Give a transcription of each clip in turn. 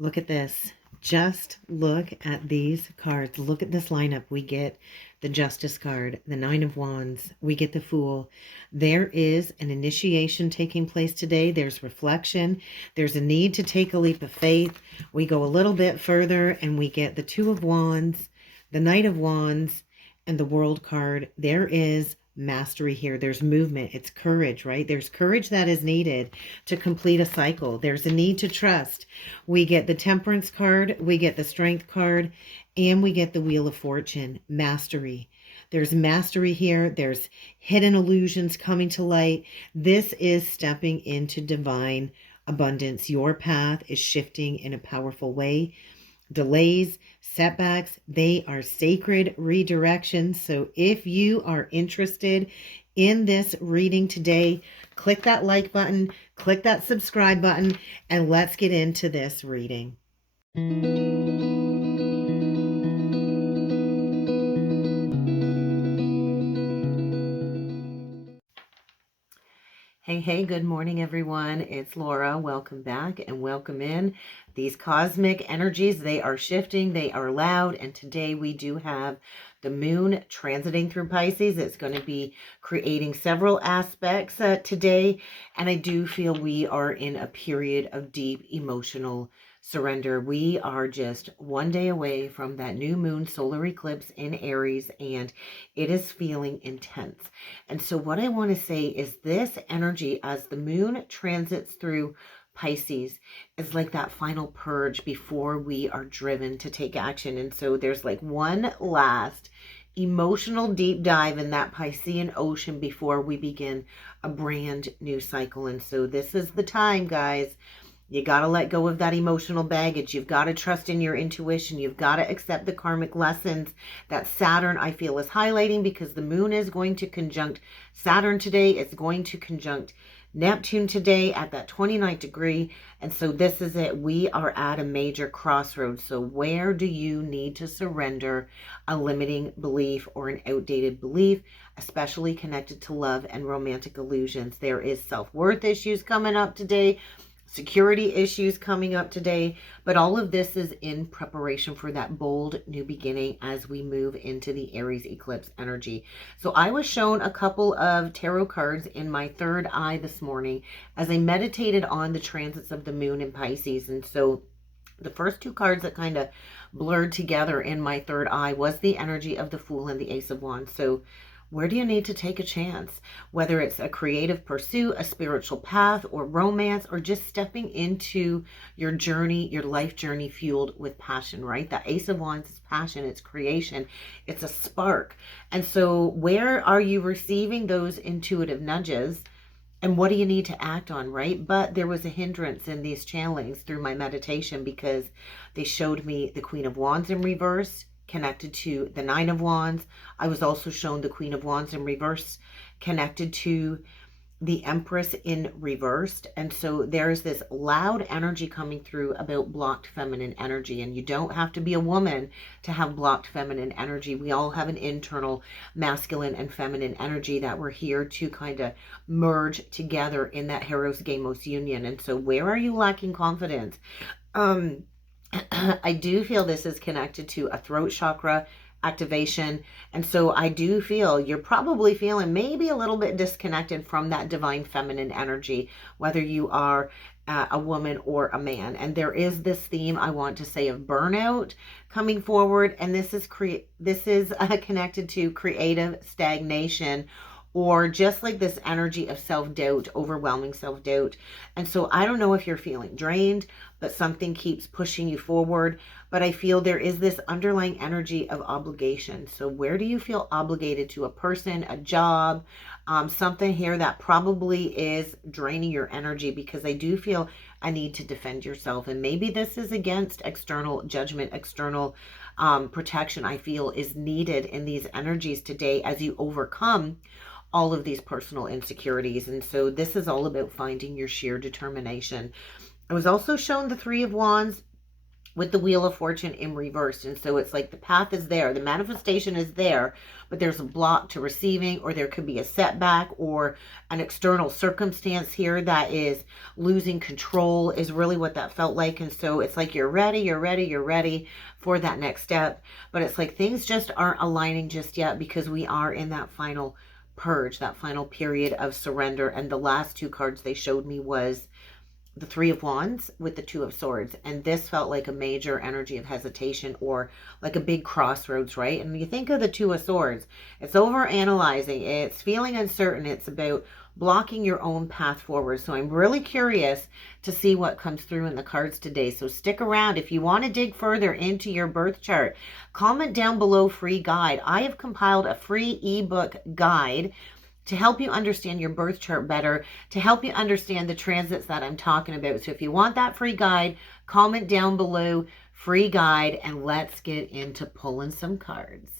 Look at this. Just look at these cards. Look at this lineup. We get the Justice card, the Nine of Wands. We get the Fool. There is an initiation taking place today. There's reflection. There's a need to take a leap of faith. We go a little bit further and we get the Two of Wands, the Knight of Wands, and the World card. There is mastery here. There's movement. It's courage, right? There's courage that is needed to complete a cycle. There's a need to trust. We get the Temperance card, we get the Strength card, and we get the Wheel of Fortune, mastery. There's mastery here. There's hidden illusions coming to light. This is stepping into divine abundance. Your path is shifting in a powerful way. Delays, setbacks, they are sacred redirections. So if you are interested in this reading today, click that like button, click that subscribe button, and let's get into this reading. Hey, good morning, everyone. It's Laura. Welcome back and welcome in. These cosmic energies, they are shifting, they are loud, and today we do have the moon transiting through Pisces. It's going to be creating several aspects today, and I do feel we are in a period of deep emotional surrender. We are just one day away from that new moon solar eclipse in Aries, and it is feeling intense. And so what I want to say is this energy as the moon transits through Pisces is like that final purge before we are driven to take action. And so there's like one last emotional deep dive in that Piscean ocean before we begin a brand new cycle. And so this is the time, guys. You got to let go of that emotional baggage. You've got to trust in your intuition. You've got to accept the karmic lessons that Saturn, I feel, is highlighting, because the moon is going to conjunct Saturn today. It's going to conjunct Neptune today at that 29th degree. And so this is it. We are at a major crossroads. So where do you need to surrender a limiting belief or an outdated belief, especially connected to love and romantic illusions? There is self-worth issues coming up today, security issues coming up today, but all of this is in preparation for that bold new beginning as we move into the Aries eclipse energy. So I was shown a couple of tarot cards in my third eye this morning as I meditated on the transits of the moon in Pisces. And so the first two cards that kind of blurred together in my third eye was the energy of the Fool and the Ace of Wands. So where do you need to take a chance? Whether it's a creative pursuit, a spiritual path, or romance, or just stepping into your journey, your life journey fueled with passion, right? That Ace of Wands is passion, it's creation, it's a spark. And so where are you receiving those intuitive nudges? And what do you need to act on, right? But there was a hindrance in these channelings through my meditation, because they showed me the Queen of Wands in reverse connected to the Nine of Wands. I was also shown the Queen of Wands in reverse connected to the Empress in reversed. And so there's this loud energy coming through about blocked feminine energy. And you don't have to be a woman to have blocked feminine energy. We all have an internal masculine and feminine energy that we're here to kind of merge together in that Heros Gamos union. And so where are you lacking confidence? I do feel this is connected to a throat chakra activation. And so I do feel you're probably feeling maybe a little bit disconnected from that divine feminine energy, whether you are a woman or a man. And there is this theme, I want to say, of burnout coming forward. And this is connected to creative stagnation, or just like this energy of self-doubt, overwhelming self-doubt. And so I don't know if you're feeling drained, but something keeps pushing you forward. But I feel there is this underlying energy of obligation. So where do you feel obligated to? A person, a job, something here that probably is draining your energy, because I do feel a need to defend yourself. And maybe this is against external judgment, external protection, I feel is needed in these energies today as you overcome all of these personal insecurities. And so this is all about finding your sheer determination. I was also shown the Three of Wands with the Wheel of Fortune in reverse. And so it's like the path is there, the manifestation is there, but there's a block to receiving, or there could be a setback or an external circumstance here that is losing control, is really what that felt like. And so it's like you're ready for that next step, but it's like things just aren't aligning just yet, because we are in that final purge, that final period of surrender. And the last two cards they showed me was the Three of Wands with the Two of Swords. And this felt like a major energy of hesitation, or like a big crossroads, right? And you think of the Two of Swords, it's over analyzing, it's feeling uncertain, it's about blocking your own path forward. So I'm really curious to see what comes through in the cards today. So stick around. If you want to dig further into your birth chart, comment down below free guide. I have compiled a free ebook guide to help you understand your birth chart better, to help you understand the transits that I'm talking about. So if you want that free guide, comment down below free guide, and let's get into pulling some cards.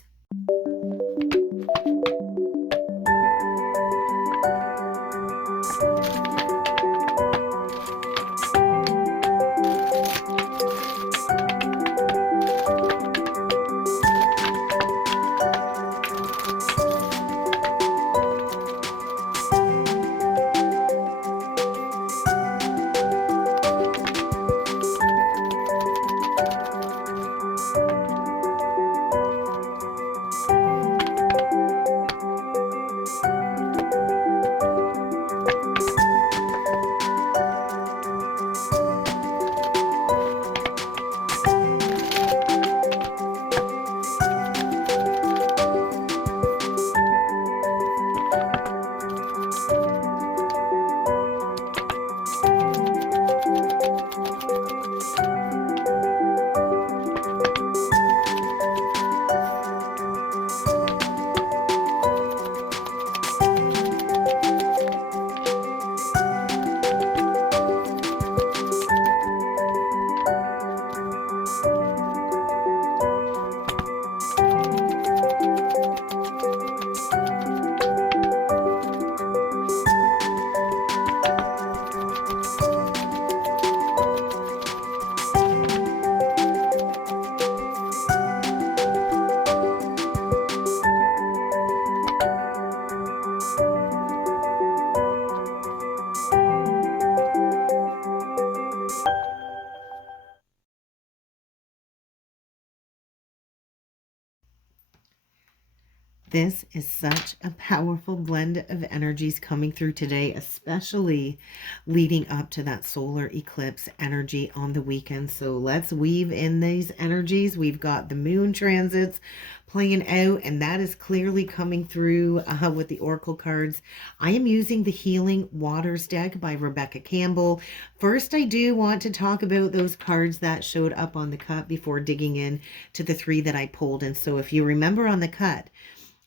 This is such a powerful blend of energies coming through today, especially leading up to that solar eclipse energy on the weekend. So let's weave in these energies. We've got the moon transits playing out, and that is clearly coming through with the oracle cards. I am using the Healing Waters deck by Rebecca Campbell. First, I do want to talk about those cards that showed up on the cut before digging in to the three that I pulled. And so if you remember on the cut,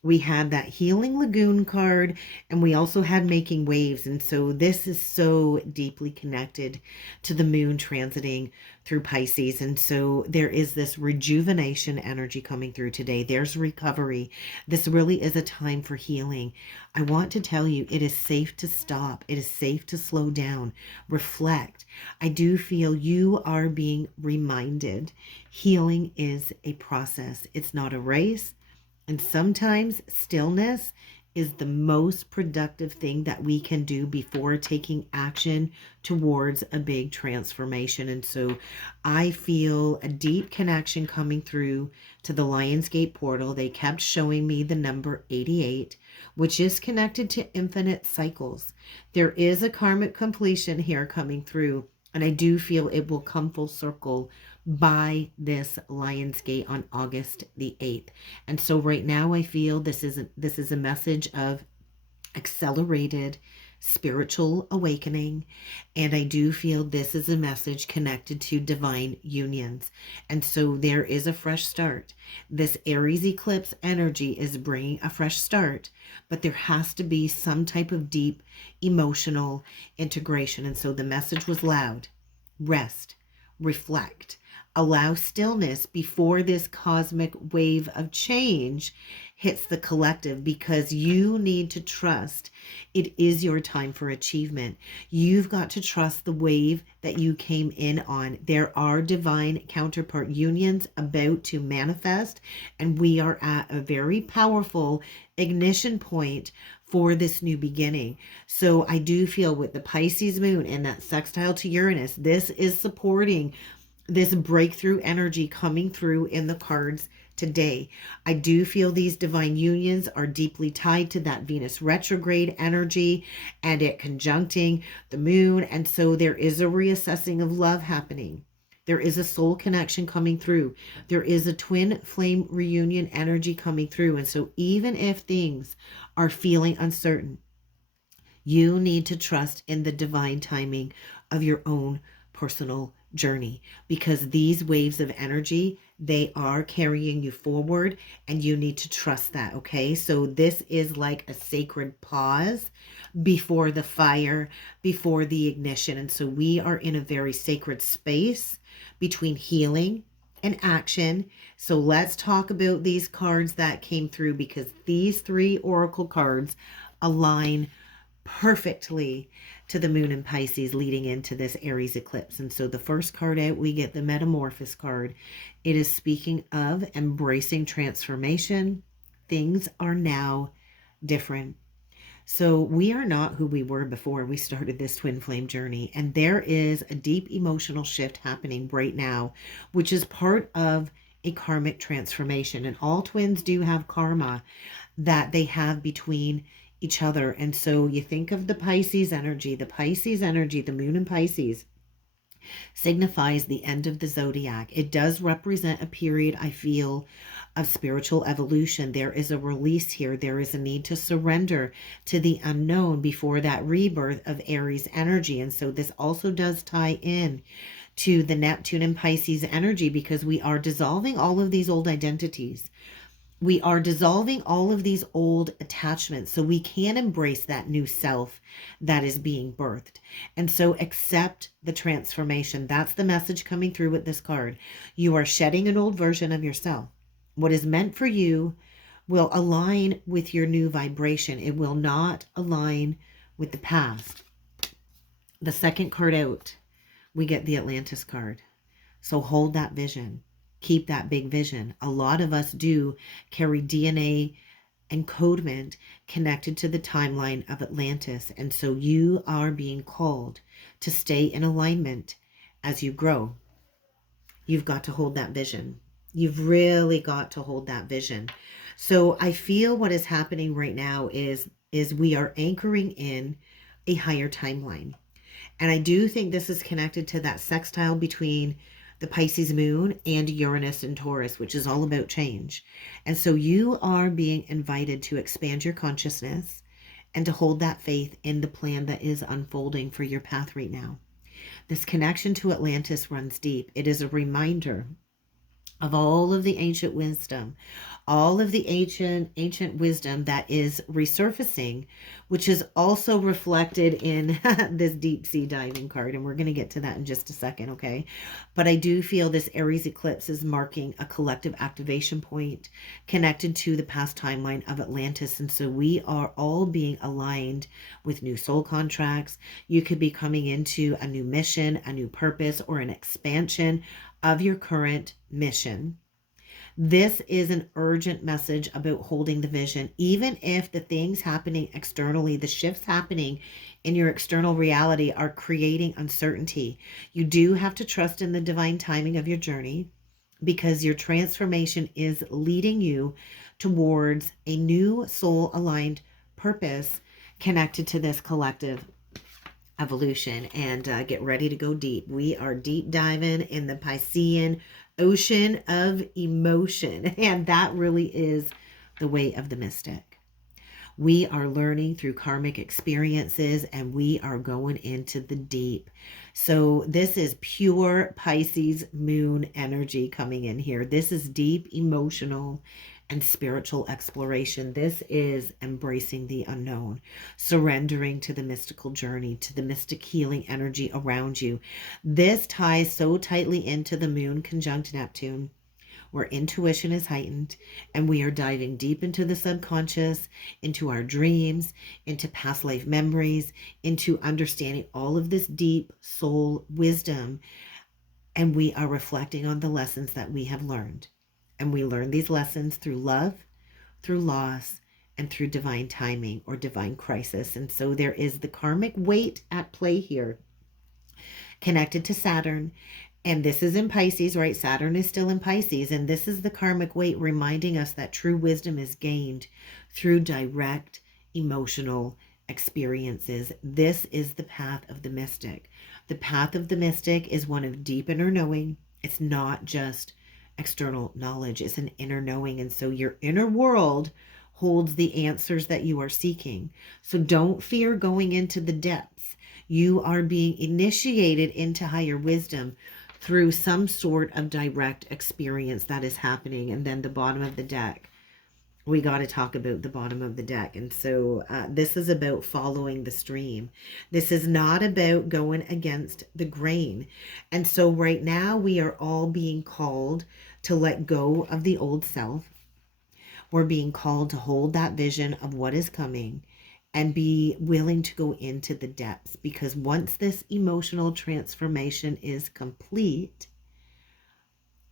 we had that Healing Lagoon card, and we also had Making Waves. And so this is so deeply connected to the moon transiting through Pisces. And so there is this rejuvenation energy coming through today. There's recovery. This really is a time for healing. I want to tell you, it is safe to stop. It is safe to slow down, reflect. I do feel you are being reminded healing is a process. It's not a race. And sometimes stillness is the most productive thing that we can do before taking action towards a big transformation. And so I feel a deep connection coming through to the Lionsgate portal. They kept showing me the number 88, which is connected to infinite cycles. There is a karmic completion here coming through, and I do feel it will come full circle by this Lionsgate on August the 8th. And so right now I feel this is a message of accelerated spiritual awakening, and I do feel this is a message connected to divine unions. And so there is a fresh start. This Aries eclipse energy is bringing a fresh start, but there has to be some type of deep emotional integration. And so the message was loud: rest, reflect, allow stillness before this cosmic wave of change hits the collective, because you need to trust it is your time for achievement. You've got to trust the wave that you came in on. There are divine counterpart unions about to manifest, and we are at a very powerful ignition point for this new beginning. So I do feel with the Pisces moon and that sextile to Uranus, this is supporting this breakthrough energy coming through in the cards today. I do feel these divine unions are deeply tied to that Venus retrograde energy and it conjuncting the moon. And so there is a reassessing of love happening. There is a soul connection coming through. There is a twin flame reunion energy coming through. And so even if things are feeling uncertain, you need to trust in the divine timing of your own personal journey, because these waves of energy, they are carrying you forward and you need to trust that. Okay, so this is like a sacred pause before the fire, before the ignition. And so we are in a very sacred space between healing and action. So let's talk about these cards that came through, because these three oracle cards align perfectly to the moon in Pisces leading into this Aries eclipse. And so the first card out, we get the Metamorphosis card. It is speaking of embracing transformation. Things are now different. So we are not who we were before we started this twin flame journey. And there is a deep emotional shift happening right now, which is part of a karmic transformation. And all twins do have karma that they have between each other. And so you think of the Pisces energy, the moon in Pisces signifies the end of the zodiac. It does represent a period, I feel, of spiritual evolution. There is a release here. There is a need to surrender to the unknown before that rebirth of Aries energy. And so this also does tie in to the Neptune and Pisces energy, because we are dissolving all of these old identities. We are dissolving all of these old attachments so we can embrace that new self that is being birthed. And so accept the transformation. That's the message coming through with this card. You are shedding an old version of yourself. What is meant for you will align with your new vibration. It will not align with the past. The second card out, we get the Atlantis card. So hold that vision. Keep that big vision. A lot of us do carry DNA encodement connected to the timeline of Atlantis. And so you are being called to stay in alignment as you grow. You've got to hold that vision. You've really got to hold that vision. So I feel what is happening right now is we are anchoring in a higher timeline. And I do think this is connected to that sextile between the Pisces moon and Uranus and Taurus, which is all about change. And so you are being invited to expand your consciousness and to hold that faith in the plan that is unfolding for your path right now. This connection to Atlantis runs deep. It is a reminder of all of the ancient wisdom, all of the ancient wisdom that is resurfacing, which is also reflected in this deep sea diving card. And we're going to get to that in just a second, okay? But I do feel this Aries eclipse is marking a collective activation point connected to the past timeline of Atlantis. And so we are all being aligned with new soul contracts. You could be coming into a new mission, a new purpose, or an expansion of your current mission. This is an urgent message about holding the vision. Even if the things happening externally, the shifts happening in your external reality are creating uncertainty, you do have to trust in the divine timing of your journey, because your transformation is leading you towards a new soul-aligned purpose connected to this collective evolution. And get ready to go deep. We are deep diving in the Piscean ocean of emotion, and that really is the way of the mystic. We are learning through karmic experiences, and we are going into the deep. So this is pure Pisces moon energy coming in here. This is deep emotional and spiritual exploration. This is embracing the unknown, surrendering to the mystical journey, to the mystic healing energy around you. This ties so tightly into the moon conjunct Neptune, where intuition is heightened, and we are diving deep into the subconscious, into our dreams, into past life memories, into understanding all of this deep soul wisdom. And we are reflecting on the lessons that we have learned. And we learn these lessons through love, through loss, and through divine timing or divine crisis. And so there is the karmic weight at play here, connected to Saturn. And this is in Pisces, right? Saturn is still in Pisces. And this is the karmic weight reminding us that true wisdom is gained through direct emotional experiences. This is the path of the mystic. The path of the mystic is one of deep inner knowing. It's not just external knowledge, it's an inner knowing. And so your inner world holds the answers that you are seeking. So don't fear going into the depths. You are being initiated into higher wisdom through some sort of direct experience that is happening. And then the bottom of the deck, we got to talk about the bottom of the deck. And so this is about following the stream. This is not about going against the grain. And so right now we are all being called to let go of the old self. We're being called to hold that vision of what is coming and be willing to go into the depths, because once this emotional transformation is complete,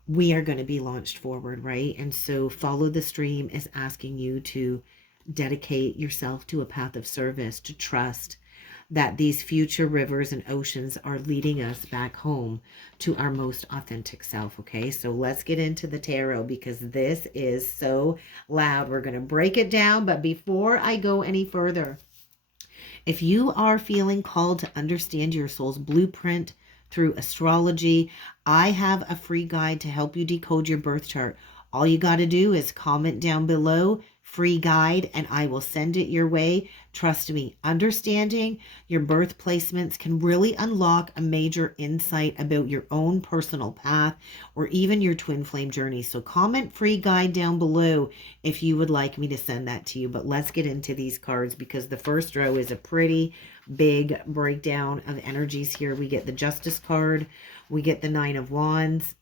we are going to be launched forward, right? And so follow the stream is asking you to dedicate yourself to a path of service, to trust that these future rivers and oceans are leading us back home to our most authentic self, okay? So let's get into the tarot, because this is so loud. We're going to break it down, but before I go any further, if you are feeling called to understand your soul's blueprint through astrology, I have a free guide to help you decode your birth chart. All you got to do is comment down below, free guide, and I will send it your way. Trust me, understanding your birth placements can really unlock a major insight about your own personal path or even your twin flame journey. So comment free guide down below if you would like me to send that to you. But let's get into these cards, because the first row is a pretty big breakdown of energies here. We get the Justice card, we get the Nine of Wands,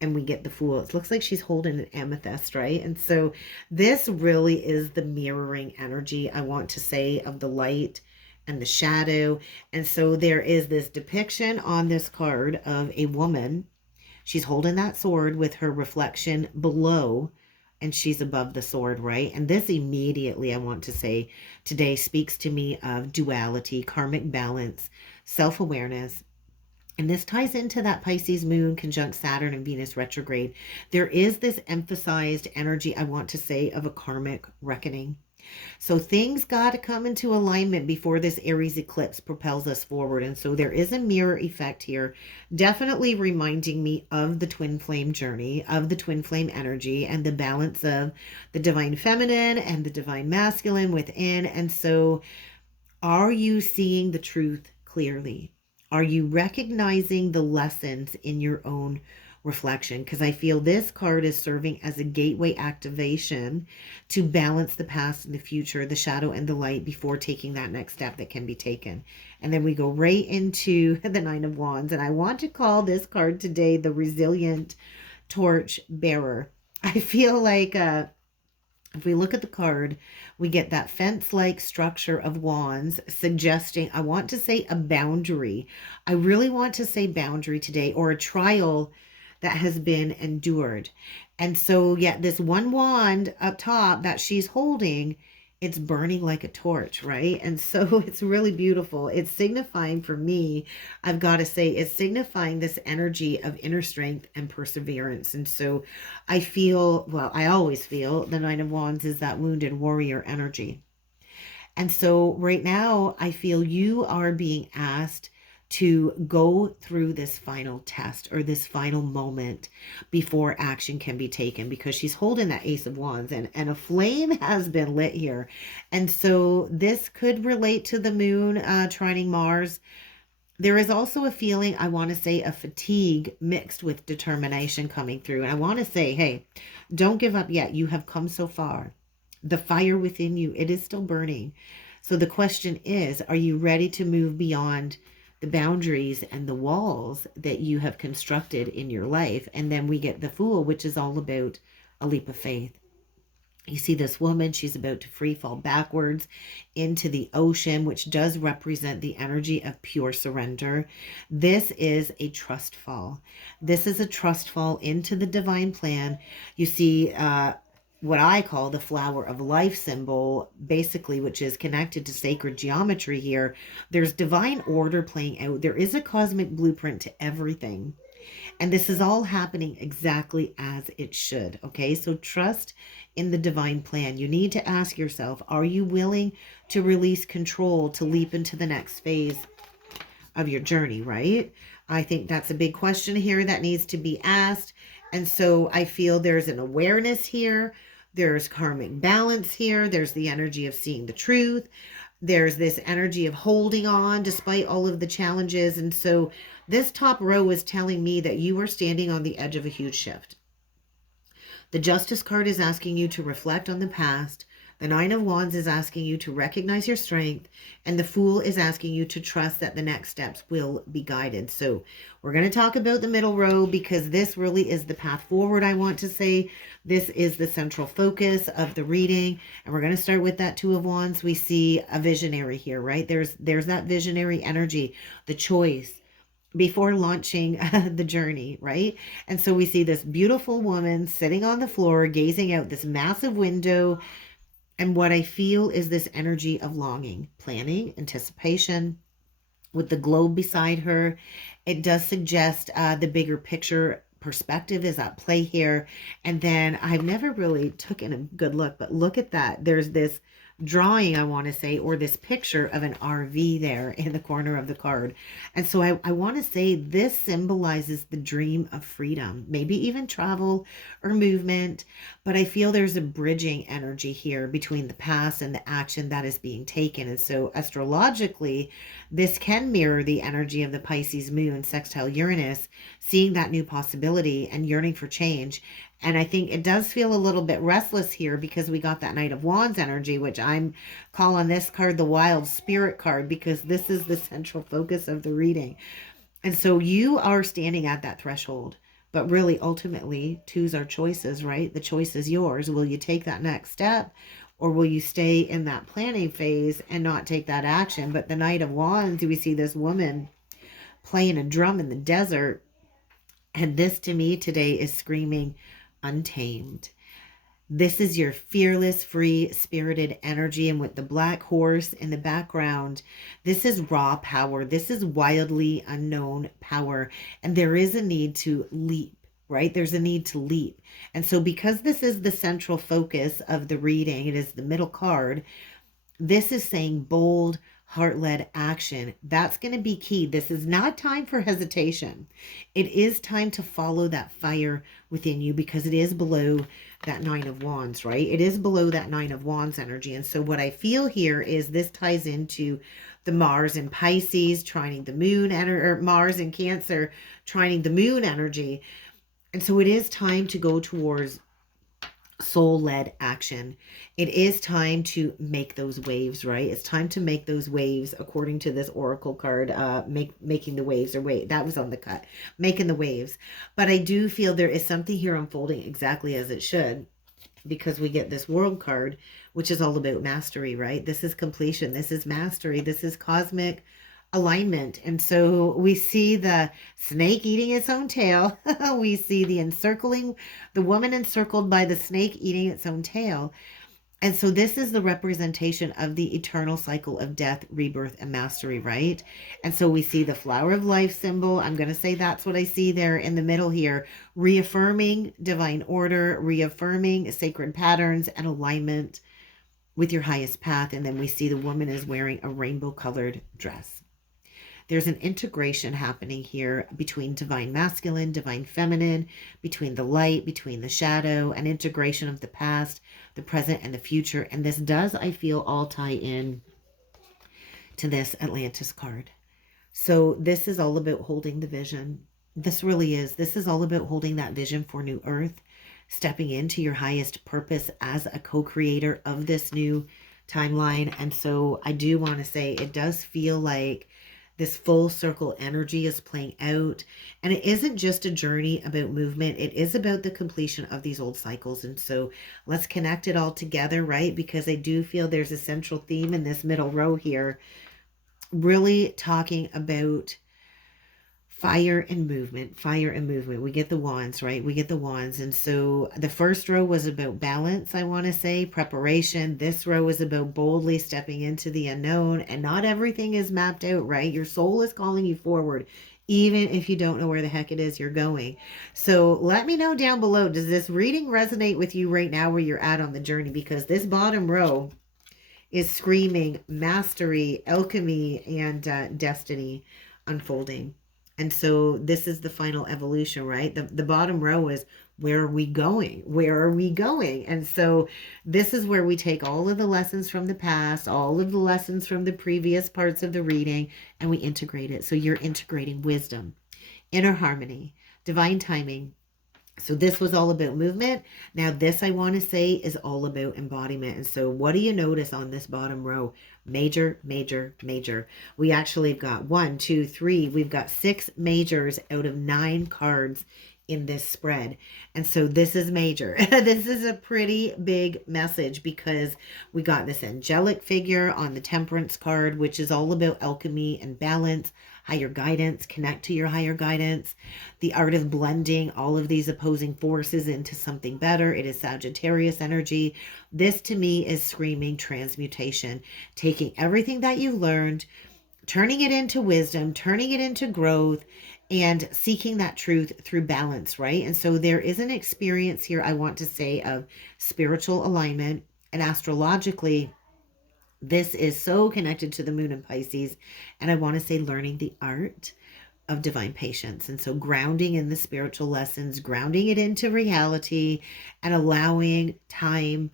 and we get the Fool. It looks like she's holding an amethyst, right? And so this really is the mirroring energy, I want to say, of the light and the shadow. And so there is this depiction on this card of a woman. She's holding that sword with her reflection below, and she's above the sword, right? And this immediately, I want to say, today speaks to me of duality, karmic balance, self-awareness. And this ties into that Pisces moon conjunct Saturn and Venus retrograde. There is this emphasized energy, I want to say, of a karmic reckoning. So things got to come into alignment before this Aries eclipse propels us forward. And so there is a mirror effect here, definitely reminding me of the twin flame journey, of the twin flame energy, and the balance of the divine feminine and the divine masculine within. And so are you seeing the truth clearly? Are you recognizing the lessons in your own reflection? Because I feel this card is serving as a gateway activation to balance the past and the future, the shadow and the light, before taking that next step that can be taken. And then we go right into the Nine of Wands. And I want to call this card today the Resilient Torch Bearer. I feel like if we look at the card, we get that fence-like structure of wands suggesting, I want to say, a boundary. I really want to say boundary today, or a trial that has been endured. And so, yeah, this one wand up top that she's holding, it's burning like a torch, right? And so it's really beautiful. It's signifying, for me, I've got to say, it's signifying this energy of inner strength and perseverance. And so I feel, well, I always feel the Nine of Wands is that wounded warrior energy. And so right now I feel you are being asked to go through this final test, or this final moment before action can be taken, because she's holding that Ace of Wands, and a flame has been lit here. And so this could relate to the moon trining Mars. There is also a feeling, I want to say, of fatigue mixed with determination coming through. And I want to say, hey, don't give up yet. You have come so far. The fire within you, it is still burning. So the question is, are you ready to move beyond the boundaries and the walls that you have constructed in your life? And then we get the Fool, which is all about a leap of faith. You see this woman, she's about to free fall backwards into the ocean, which does represent the energy of pure surrender. This is a trust fall. This is a trust fall into the divine plan. You see what I call the flower of life symbol, basically, which is connected to sacred geometry here. There's divine order playing out. There is a cosmic blueprint to everything. And this is all happening exactly as it should. Okay, so trust in the divine plan. You need to ask yourself, are you willing to release control to leap into the next phase of your journey, right? I think that's a big question here that needs to be asked. And so I feel there's an awareness here. There's karmic balance here. There's the energy of seeing the truth. There's this energy of holding on despite all of the challenges. And so this top row is telling me that you are standing on the edge of a huge shift. The Justice card is asking you to reflect on the past. The Nine of Wands is asking you to recognize your strength. And the Fool is asking you to trust that the next steps will be guided. So we're going to talk about the middle row because this really is the path forward, I want to say. This is the central focus of the reading. And we're going to start with that Two of Wands. We see a visionary here, right? There's that visionary energy, the choice before launching the journey, right? And so we see this beautiful woman sitting on the floor, gazing out this massive window. And what I feel is this energy of longing, planning, anticipation. With the globe beside her, it does suggest the bigger picture perspective is at play here. And then I've never really taken a good look, but look at that. There's this drawing, I want to say, or this picture of an RV there in the corner of the card. And so I want to say this symbolizes the dream of freedom, maybe even travel or movement. But I feel there's a bridging energy here between the past and the action that is being taken. And so astrologically, this can mirror the energy of the Pisces moon, sextile Uranus, seeing that new possibility and yearning for change. And I think it does feel a little bit restless here because we got that Knight of Wands energy, which I'm calling this card the Wild Spirit card because this is the central focus of the reading. And so you are standing at that threshold. But really, ultimately, twos are choices, right? The choice is yours. Will you take that next step? Or will you stay in that planning phase and not take that action? But the Knight of Wands, we see this woman playing a drum in the desert. And this to me today is screaming untamed. This is your fearless, free, spirited energy. And with the black horse in the background, this is raw power. This is wildly unknown power. And there is a need to leap, right? There's a need to leap. And so because this is the central focus of the reading, it is the middle card, this is saying bold, heart-led action. That's going to be key. This is not time for hesitation. It is time to follow that fire within you because it is below that Nine of Wands, right? It is below that Nine of Wands energy. And so what I feel here is this ties into the Mars in Pisces, trining the moon, or Mars in Cancer, trining the moon energy. And so it is time to go towards soul-led action. It is time to make those waves, right? It's time to make those waves according to this oracle card, making the waves, or wait, that was on the cut, making the waves. But I do feel there is something here unfolding exactly as it should, because we get this world card, which is all about mastery, right? This is completion. This is mastery. This is cosmic alignment. And so we see the snake eating its own tail. We see the woman encircled by the snake eating its own tail. And so this is the representation of the eternal cycle of death, rebirth, and mastery, right? And so we see the flower of life symbol. I'm going to say that's what I see there in the middle here, reaffirming divine order, reaffirming sacred patterns and alignment with your highest path. And then we see the woman is wearing a rainbow colored dress. There's an integration happening here between divine masculine, divine feminine, between the light, between the shadow, an integration of the past, the present, and the future. And this does, I feel, all tie in to this Atlantis card. So this is all about holding the vision. This really is. This is all about holding that vision for new earth, stepping into your highest purpose as a co-creator of this new timeline. And so I do want to say it does feel like this full circle energy is playing out. And it isn't just a journey about movement. It is about the completion of these old cycles. And so let's connect it all together, right? Because I do feel there's a central theme in this middle row here, really talking about fire and movement, fire and movement. We get the wands, right? We get the wands. And so the first row was about balance, I want to say, preparation. This row is about boldly stepping into the unknown, and not everything is mapped out, right? Your soul is calling you forward, even if you don't know where the heck it is you're going. So let me know down below, does this reading resonate with you right now where you're at on the journey? Because this bottom row is screaming mastery, alchemy, and destiny unfolding. And so this is the final evolution, right? The bottom row is, where are we going? Where are we going? And so this is where we take all of the lessons from the past, all of the lessons from the previous parts of the reading, and we integrate it. So you're integrating wisdom, inner harmony, divine timing. So this was all about movement. Now this, I want to say, is all about embodiment. And so what do you notice on this bottom row? Major, major, major. We actually have got 1, 2, 3. We've got 6 majors out of 9 cards in this spread. And so this is major. This is a pretty big message, because we got this angelic figure on the Temperance card, which is all about alchemy and balance, higher guidance, connect to your higher guidance, the art of blending all of these opposing forces into something better. It is Sagittarius energy. This to me is screaming transmutation, taking everything that you learned, turning it into wisdom, turning it into growth, and seeking that truth through balance, right? And so there is an experience here, I want to say, of spiritual alignment. And astrologically, this is so connected to the moon in Pisces. And I want to say learning the art of divine patience. And so grounding in the spiritual lessons, grounding it into reality, and allowing time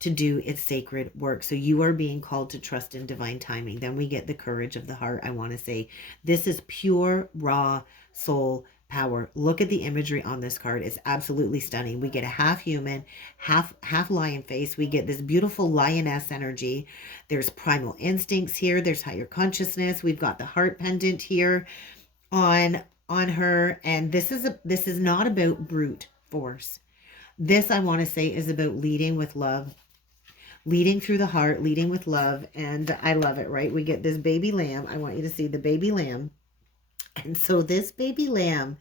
to do its sacred work. So you are being called to trust in divine timing. Then we get the courage of the heart. I want to say this is pure, raw soul power. Look at the imagery on this card. It's absolutely stunning. We get a half human, half lion face. We get this beautiful lioness energy. There's primal instincts here. There's higher consciousness. We've got the heart pendant here on her. And this is not about brute force. This, I want to say, is about leading with love, leading through the heart, leading with love. And I love it, right? We get this baby lamb. I want you to see the baby lamb. And so this baby lamb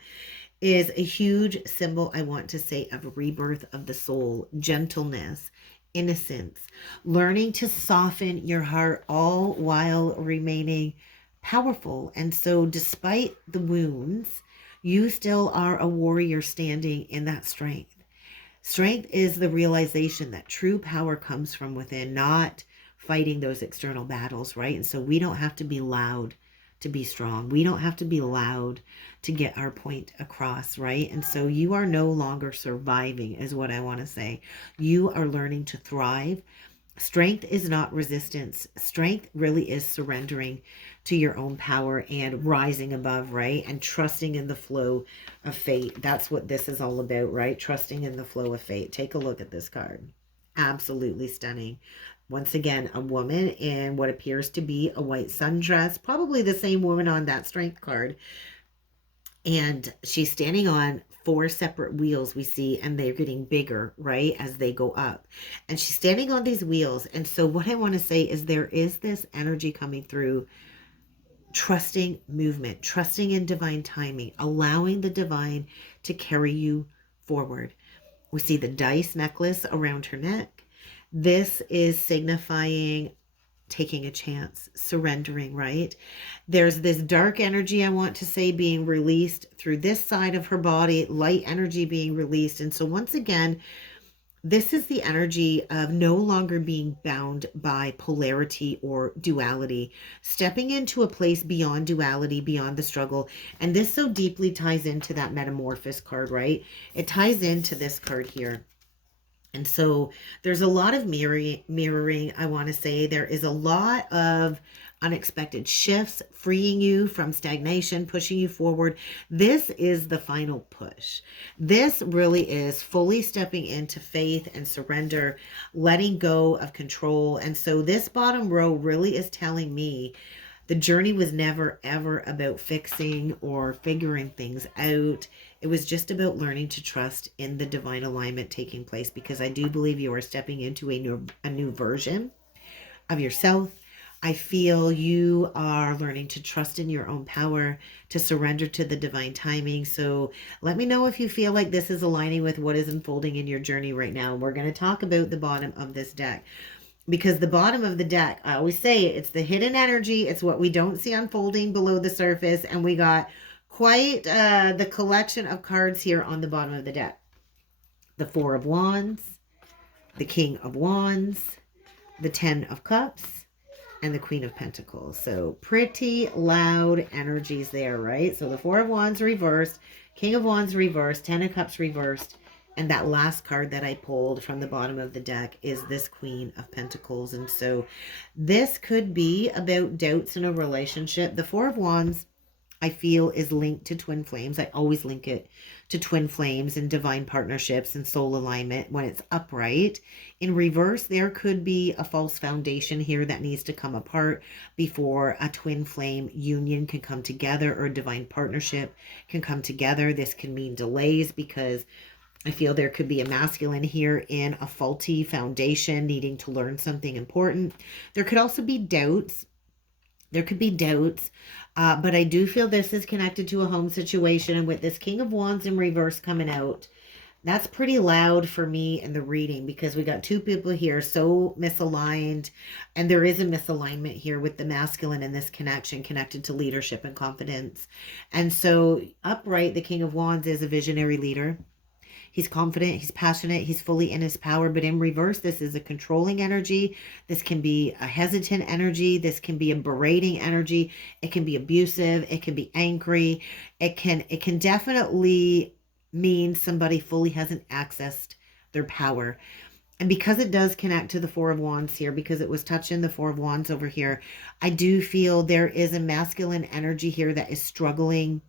is a huge symbol, I want to say, of rebirth of the soul, gentleness, innocence, learning to soften your heart, all while remaining powerful. And so despite the wounds, you still are a warrior standing in that strength. Strength is the realization that true power comes from within, not fighting those external battles, right? And so we don't have to be loud to be strong. We don't have to be loud to get our point across, right? And so you are no longer surviving, is what I want to say. You are learning to thrive. Strength is not resistance. Strength really is surrendering to your own power and rising above, right? And trusting in the flow of fate. That's what this is all about, right? Trusting in the flow of fate. Take a look at this card. Absolutely stunning. Once again, a woman in what appears to be a white sundress, probably the same woman on that strength card. And she's standing on 4 separate wheels, we see, and they're getting bigger, right, as they go up. And she's standing on these wheels. And so what I want to say is there is this energy coming through, trusting movement, trusting in divine timing, allowing the divine to carry you forward. We see the dice necklace around her neck. This is signifying taking a chance, surrendering, right? There's this dark energy, I want to say, being released through this side of her body, light energy being released. And so once again, this is the energy of no longer being bound by polarity or duality, stepping into a place beyond duality, beyond the struggle. And this so deeply ties into that Metamorphosis card, right? It ties into this card here. And so there's a lot of mirroring, I want to say. There is a lot of unexpected shifts, freeing you from stagnation, pushing you forward. This is the final push. This really is fully stepping into faith and surrender, letting go of control. And so this bottom row really is telling me the journey was never, ever about fixing or figuring things out. It was just about learning to trust in the divine alignment taking place, because I do believe you are stepping into a new version of yourself. I feel you are learning to trust in your own power, to surrender to the divine timing. So let me know if you feel like this is aligning with what is unfolding in your journey right now. We're going to talk about the bottom of this deck, because the bottom of the deck, I always say, it's the hidden energy. It's what we don't see unfolding below the surface. And we got quite the collection of cards here on the bottom of the deck. The Four of Wands, the King of Wands, the Ten of Cups, and the Queen of Pentacles. So pretty loud energies there, right? So the Four of Wands reversed, King of Wands reversed, Ten of Cups reversed, and that last card that I pulled from the bottom of the deck is this Queen of Pentacles. And so this could be about doubts in a relationship. The Four of Wands, I feel, is linked to twin flames. I always link it to twin flames and divine partnerships and soul alignment when it's upright. In reverse, there could be a false foundation here that needs to come apart before a twin flame union can come together, or a divine partnership can come together. This can mean delays, because I feel there could be a masculine here in a faulty foundation needing to learn something important. There could also be doubts. There could be doubts, but I do feel this is connected to a home situation. And with this King of Wands in reverse coming out, that's pretty loud for me in the reading, because we got two people here so misaligned, and there is a misalignment here with the masculine in this connection, connected to leadership and confidence. And so upright, the King of Wands is a visionary leader. He's confident, he's passionate, he's fully in his power. But in reverse, this is a controlling energy. This can be a hesitant energy. This can be a berating energy. It can be abusive. It can be angry. It can definitely mean somebody fully hasn't accessed their power. And because it does connect to the Four of Wands here, because it was touching the Four of Wands over here, I do feel there is a masculine energy here that is struggling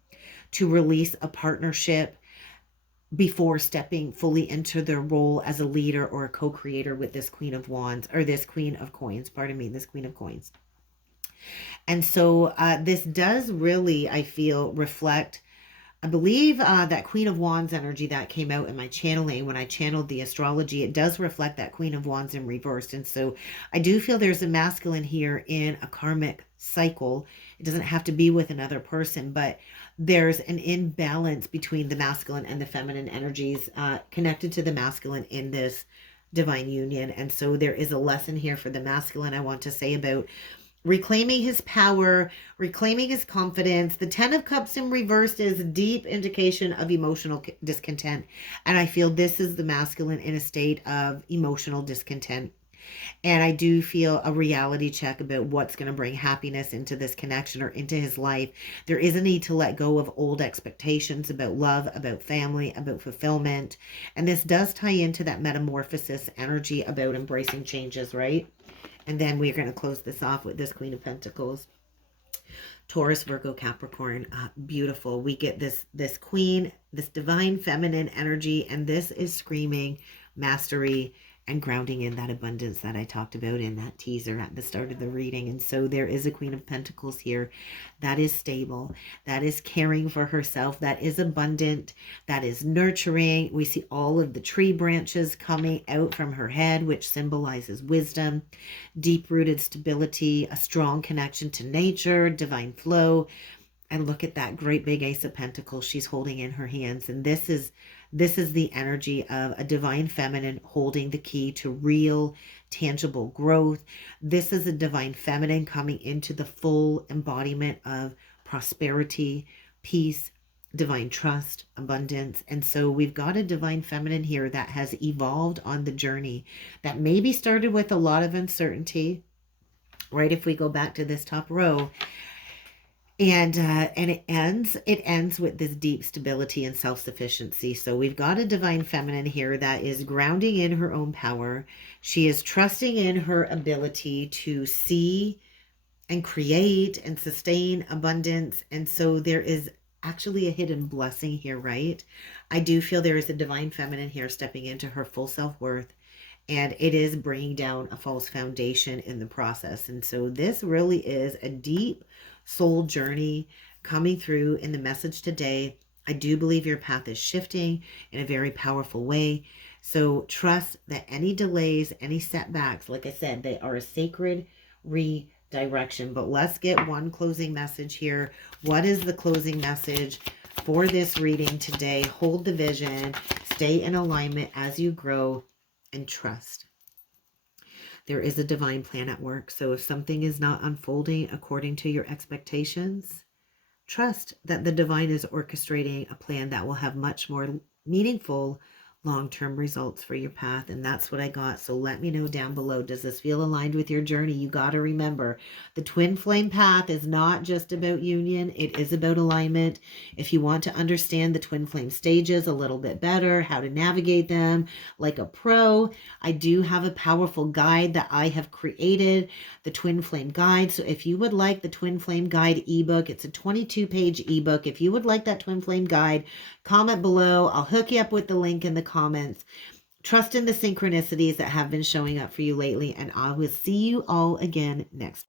to release a partnership before stepping fully into their role as a leader or a co-creator with this Queen of Wands, or this Queen of Coins, pardon me, this Queen of Coins. And so this does really, I feel, reflect, I believe that Queen of Wands energy that came out in my channeling when I channeled the astrology, it does reflect that Queen of Wands in reverse. And so I do feel there's a masculine here in a karmic cycle. It doesn't have to be with another person, but there's an imbalance between the masculine and the feminine energies connected to the masculine in this divine union. And so there is a lesson here for the masculine, I want to say, about reclaiming his power, reclaiming his confidence. The Ten of Cups in reversed is a deep indication of emotional discontent. And I feel this is the masculine in a state of emotional discontent. And I do feel a reality check about what's going to bring happiness into this connection or into his life. There is a need to let go of old expectations about love, about family, about fulfillment. And this does tie into that metamorphosis energy about embracing changes, right? And then we're going to close this off with this Queen of Pentacles. Taurus, Virgo, Capricorn, beautiful. We get this queen, this divine feminine energy, and this is screaming mastery and grounding in that abundance that I talked about in that teaser at the start of the reading. And so there is a Queen of Pentacles here that is stable, that is caring for herself, that is abundant, that is nurturing. We see all of the tree branches coming out from her head, which symbolizes wisdom, deep-rooted stability, a strong connection to nature, divine flow. And look at that great big Ace of Pentacles she's holding in her hands. And this is the energy of a divine feminine holding the key to real, tangible growth. This is a divine feminine coming into the full embodiment of prosperity, peace, divine trust, abundance. And so we've got a divine feminine here that has evolved on the journey, that maybe started with a lot of uncertainty, right? If we go back to this top row, And it ends with this deep stability and self-sufficiency. So we've got a divine feminine here that is grounding in her own power. She is trusting in her ability to see and create and sustain abundance. And so there is actually a hidden blessing here, right? I do feel there is a divine feminine here stepping into her full self-worth, and it is bringing down a false foundation in the process. And so this really is a deep soul journey coming through in the message today. I do believe your path is shifting in a very powerful way. So trust that any delays, any setbacks, like I said, they are a sacred redirection. But let's get one closing message here. What is the closing message for this reading today? Hold the vision, stay in alignment as you grow, and trust. There is a divine plan at work. So if something is not unfolding according to your expectations, trust that the divine is orchestrating a plan that will have much more meaningful long-term results for your path. And that's what I got. So let me know down below. Does this feel aligned with your journey? You got to remember, the twin flame path is not just about union. It is about alignment. If you want to understand the twin flame stages a little bit better, how to navigate them like a pro, I do have a powerful guide that I have created, the Twin Flame Guide. So if you would like the Twin Flame Guide ebook, it's a 22-page ebook. If you would like that Twin Flame Guide, comment below. I'll hook you up with the link in the comments. Trust in the synchronicities that have been showing up for you lately, and I will see you all again next.